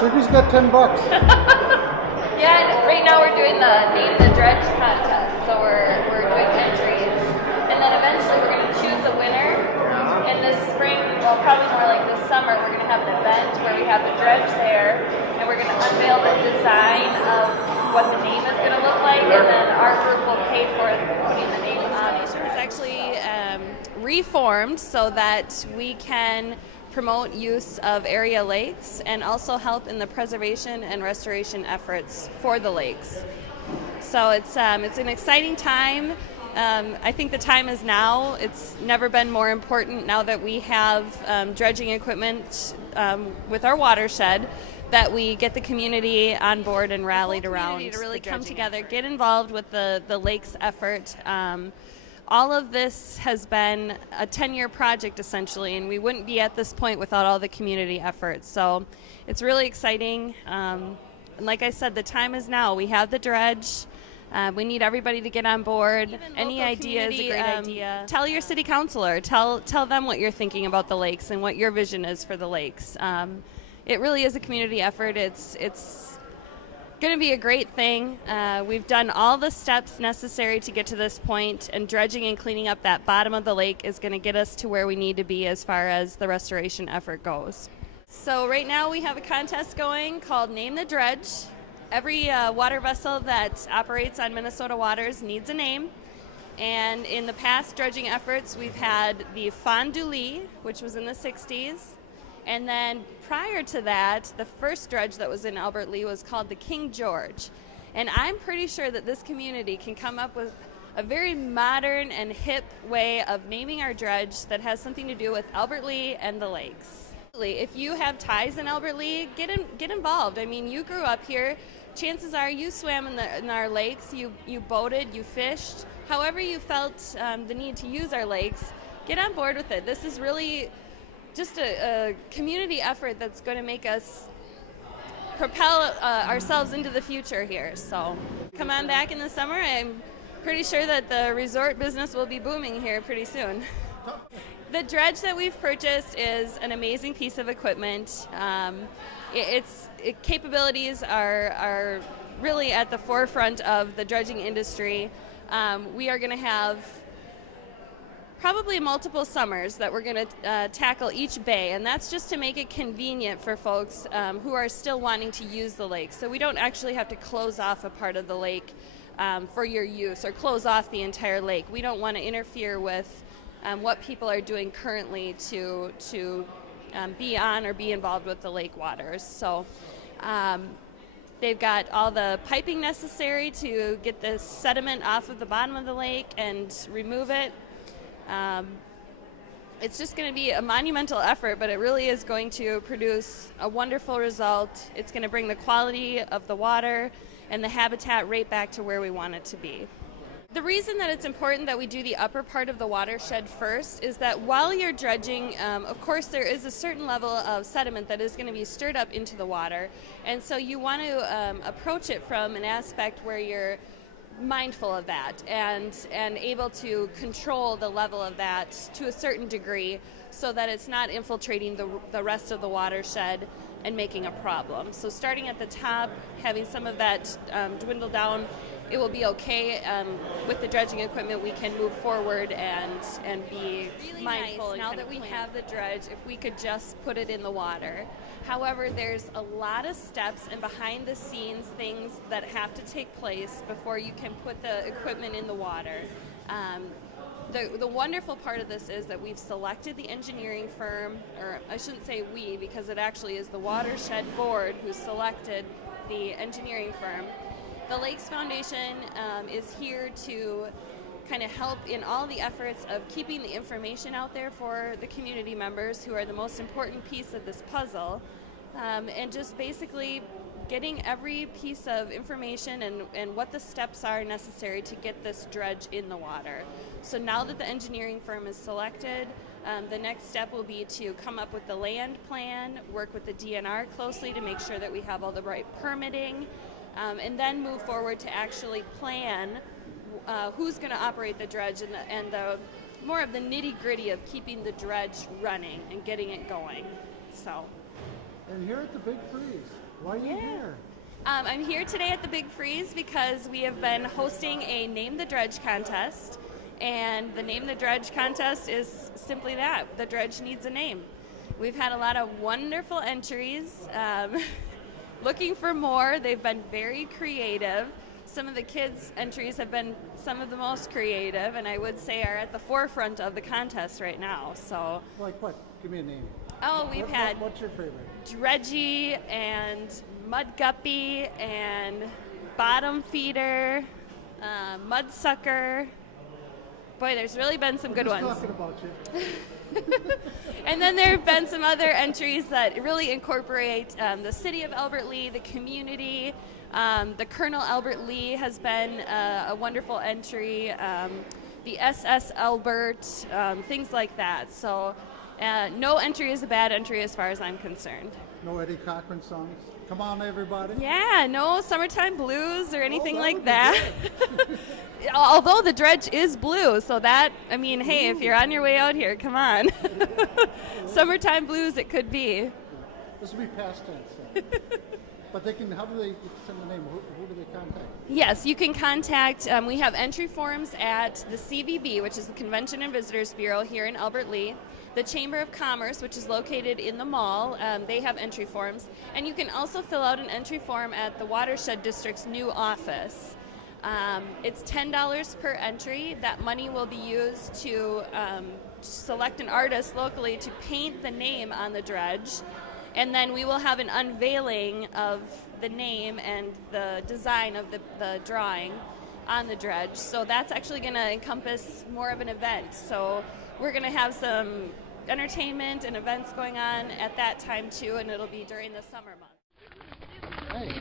Snoopy's got $10. Yeah, and right now we're doing the Name the Dredge contest. So we're doing entries, and then eventually we're going to choose a winner. In this spring, well, probably more like this summer, we're going to have an event where we have the dredge there, and we're going to unveil the design of what the name is going to look like, and then our group will pay for putting the name on it. Foundation has actually reformed so that we can promote use of area lakes and also help in the preservation and restoration efforts for the lakes. So it's an exciting time. I think the time is now. It's never been more important now that we have dredging equipment with our watershed, that we get the community on board and rallied around to really come together, get involved with the lakes effort. All of this has been a 10-year project essentially, and we wouldn't be at this point without all the community efforts. So it's really exciting. And like I said, the time is now. We have the dredge. We need everybody to get on board. Any idea is a great idea. Tell your city councilor. Tell them what you're thinking about the lakes and what your vision is for the lakes. It really is a community effort. It's going to be a great thing. We've done all the steps necessary to get to this point, and dredging and cleaning up that bottom of the lake is going to get us to where we need to be as far as the restoration effort goes. So right now we have a contest going called Name the Dredge. Every water vessel that operates on Minnesota waters needs a name. And in the past dredging efforts, we've had the Albert Lea, which was in the 60s. And then prior to that, the first dredge that was in Albert Lea was called the King George. And I'm pretty sure that this community can come up with a very modern and hip way of naming our dredge that has something to do with Albert Lea and the lakes. If you have ties in Albert Lea, get involved. I mean, you grew up here. Chances are you swam in our lakes, you boated, you fished. However you felt the need to use our lakes, get on board with it. This is really just a community effort that's going to make us propel ourselves into the future here. So come on back in the summer. I'm pretty sure that the resort business will be booming here pretty soon. The dredge that we've purchased is an amazing piece of equipment. Its capabilities are really at the forefront of the dredging industry. We are going to have probably multiple summers that we're going to tackle each bay, and that's just to make it convenient for folks who are still wanting to use the lake. So we don't actually have to close off a part of the lake for your use or close off the entire lake. We don't want to interfere with what people are doing currently to be on or be involved with the lake waters. So they've got all the piping necessary to get the sediment off of the bottom of the lake and remove it. It's just going to be a monumental effort, but it really is going to produce a wonderful result. It's going to bring the quality of the water and the habitat right back to where we want it to be. The reason that it's important that we do the upper part of the watershed first is that while you're dredging, of course there is a certain level of sediment that is going to be stirred up into the water, and so you want to approach it from an aspect where you're mindful of that and able to control the level of that to a certain degree so that it's not infiltrating the rest of the watershed and making a problem. So starting at the top, having some of that dwindle down, it will be okay. With the dredging equipment, we can move forward and be really mindful. Nice. Now that we have the dredge, if we could just put it in the water. However, there's a lot of steps and behind the scenes things that have to take place before you can put the equipment in the water. The wonderful part of this is that we've selected the engineering firm, or I shouldn't say we, because it actually is the Watershed Board who selected the engineering firm. The Lakes Foundation is here to kind of help in all the efforts of keeping the information out there for the community members who are the most important piece of this puzzle, and just basically getting every piece of information and what the steps are necessary to get this dredge in the water. So now that the engineering firm is selected, the next step will be to come up with the land plan, work with the DNR closely to make sure that we have all the right permitting, and then move forward to actually plan who's going to operate the dredge and the more of the nitty-gritty of keeping the dredge running and getting it going. So. And here at the Big Freeze. Why are you here? I'm here today at the Big Freeze because we have been hosting a Name the Dredge contest. And the Name the Dredge contest is simply that. The dredge needs a name. We've had a lot of wonderful entries. Looking for more. They've been very creative. Some of the kids' entries have been some of the most creative, and I would say are at the forefront of the contest right now. So, Like what? Give me a name. oh, we've had What's your favorite? Dredgy and Mud Guppy and Bottom Feeder, Mudsucker. Boy, there's really been some good ones. Talking about you. And then there have been some other entries that really incorporate the city of Albert Lea, the community. The Colonel Albert Lea has been a wonderful entry. The SS Albert, things like that. So no entry is a bad entry as far as I'm concerned. No Eddie Cochran songs? Come on, everybody. Yeah, no summertime blues or anything that like would be that. Although the dredge is blue, so that, I mean, hey, if you're on your way out here, come on. Summertime blues it could be. This will be past tense. So. But they can. How do they send the name? Who do they contact? Yes, you can contact, we have entry forms at the CVB, which is the Convention and Visitors Bureau here in Albert Lea. The Chamber of Commerce, which is located in the mall, they have entry forms. And you can also fill out an entry form at the Watershed District's new office. It's $10 per entry. That money will be used to select an artist locally to paint the name on the dredge. And then we will have an unveiling of the name and the design of the drawing on the dredge. So that's actually going to encompass more of an event. So we're going to have some entertainment and events going on at that time too, and it'll be during the summer months. Hey.